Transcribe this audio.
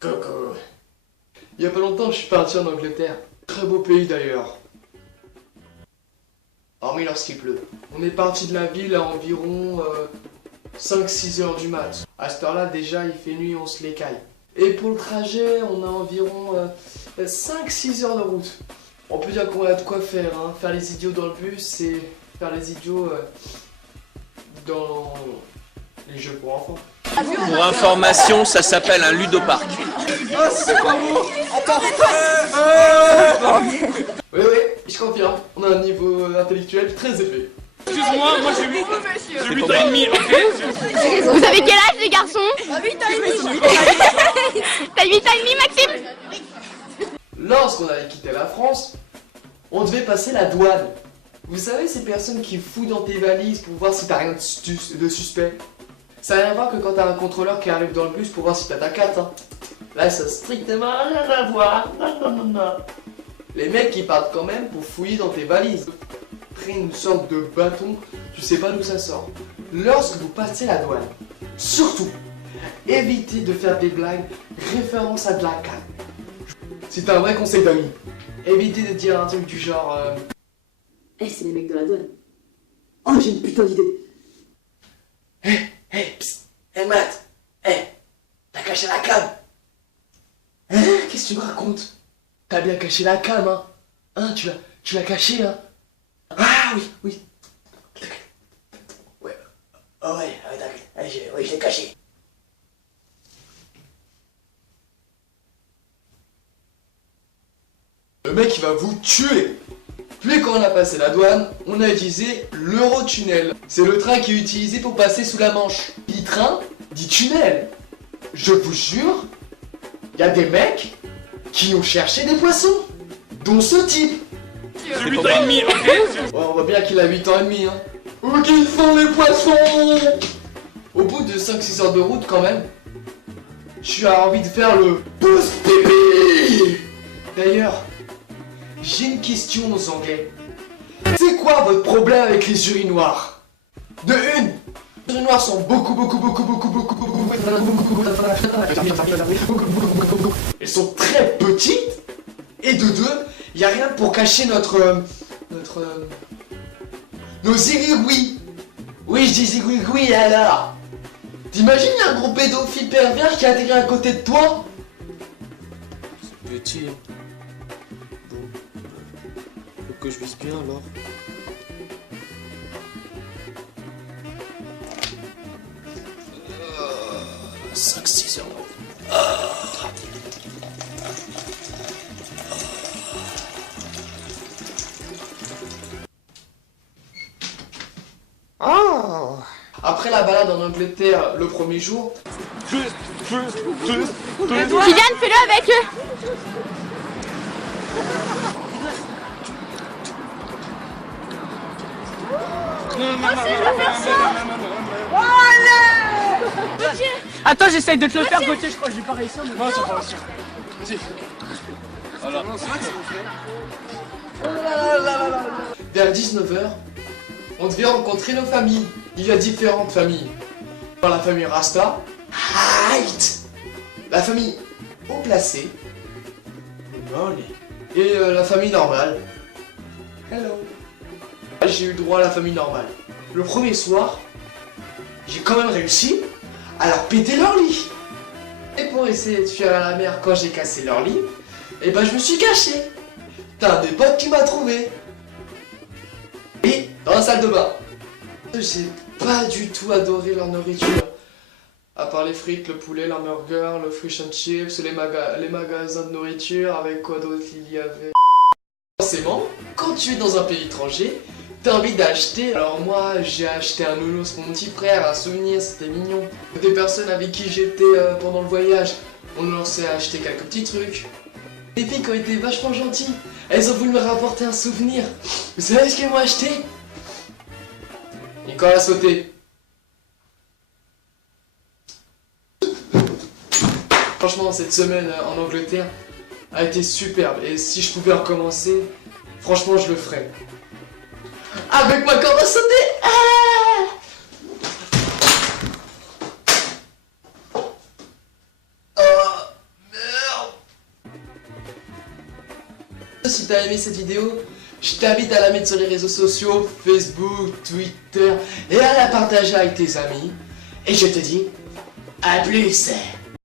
Coco. Il y a pas longtemps, je suis parti en Angleterre. Très beau pays d'ailleurs. Hormis lorsqu'il pleut. On est parti de la ville à environ 5-6 heures du mat. À cette heure-là, déjà, il fait nuit, on se l'écaille. Et pour le trajet, on a environ 5-6 heures de route. On peut dire qu'on a de quoi faire, hein. Faire les idiots dans le bus et faire les idiots dans les jeux pour enfants. Pour information, ça s'appelle un ludoparc. Ah, c'est pas beau. Attends. Oui, je confirme. On a un niveau intellectuel très élevé. Excuse-moi, moi j'ai 8 ans et demi, ok. Vous avez quel âge les garçons? 8 ans et demi. T'as 8 ans et demi Maxime? Lorsqu'on avait quitté la France, on devait passer la douane. Vous savez ces personnes qui fouillent dans tes valises pour voir si t'as rien de suspect? Ça n'a rien à voir que quand t'as un contrôleur qui arrive dans le bus pour voir si t'as ta carte, hein. Là ça a strictement rien à voir. Non. Les mecs qui partent quand même pour fouiller dans tes valises. Prennent une sorte de bâton, tu sais pas d'où ça sort. Lorsque vous passez la douane, surtout, évitez de faire des blagues référence à de la canne. C'est un vrai conseil d'amis. Évitez de dire un truc du genre c'est les mecs de la douane. Oh, j'ai une putain d'idée. Psst, Matt, t'as caché la cam. Qu'est-ce que tu me racontes? T'as bien caché la cam, hein? Tu l'as caché, hein? Ah oui. Ouais. Oh ouais, t'inquiète. Oui, je l'ai caché. Le mec il va vous tuer. Puis quand on a passé la douane, on a utilisé l'Eurotunnel. C'est le train qui est utilisé pour passer sous la Manche. Dit train, dit tunnel. Je vous jure, il y a des mecs qui ont cherché des poissons, dont ce type. J'ai 8 ans et demi, ok. Ouais, on voit bien qu'il a 8 ans et demi, hein. Où qu'ils font les poissons? Au bout de 5-6 heures de route quand même, tu as envie de faire le pouce bébé. D'ailleurs, j'ai une question aux Anglais. C'est quoi votre problème avec les urinoirs? De une, les urinoirs sont beaucoup. Elles sont très petites. Et de deux, il n'y a rien pour cacher nos zigouis. Oui, je dis zigouis alors. T'imagines, il y a un gros pédophile pervers qui a atterri à côté de toi? Petit. Bon. Faut que je vise bien alors. « 5-6 heures. Après la balade en Angleterre le premier jour, Kylian, fais-le avec eux. Attends, j'essaye de te le faire, Gauthier, je crois que je vais pas réussir. Mais... Non, c'est pas réussir. Vas-y. vers 19h, on devait rencontrer nos familles. Il y a différentes familles. Dans la famille Rasta, Height, la famille haut placé, et la famille normale. Hello. J'ai eu droit à la famille normale. Le premier soir, j'ai quand même réussi à leur péter leur lit. Et pour essayer de fuir à la mer quand j'ai cassé leur lit, et ben je me suis caché. T'as un des potes qui m'a trouvé. Et dans la salle de bain. J'ai pas du tout adoré leur nourriture. À part les frites, le poulet, l'hamburger, le fish and chips, les magasins de nourriture, avec quoi d'autre il y avait. Forcément, quand tu es dans un pays étranger, t'as envie d'acheter. Alors moi, j'ai acheté un nounours pour mon petit frère, un souvenir, c'était mignon. Des personnes avec qui j'étais pendant le voyage, on leur s'est acheté quelques petits trucs. Les filles qui ont été vachement gentilles, elles ont voulu me rapporter un souvenir. Vous savez ce qu'elles m'ont acheté? Nicole a sauté. Franchement, cette semaine en Angleterre a été superbe. Et si je pouvais recommencer, franchement, je le ferais. Avec ma corde à sauter. Oh, Si t'as aimé cette vidéo, je t'invite à la mettre sur les réseaux sociaux, Facebook, Twitter, et à la partager avec tes amis. Et je te dis, à plus.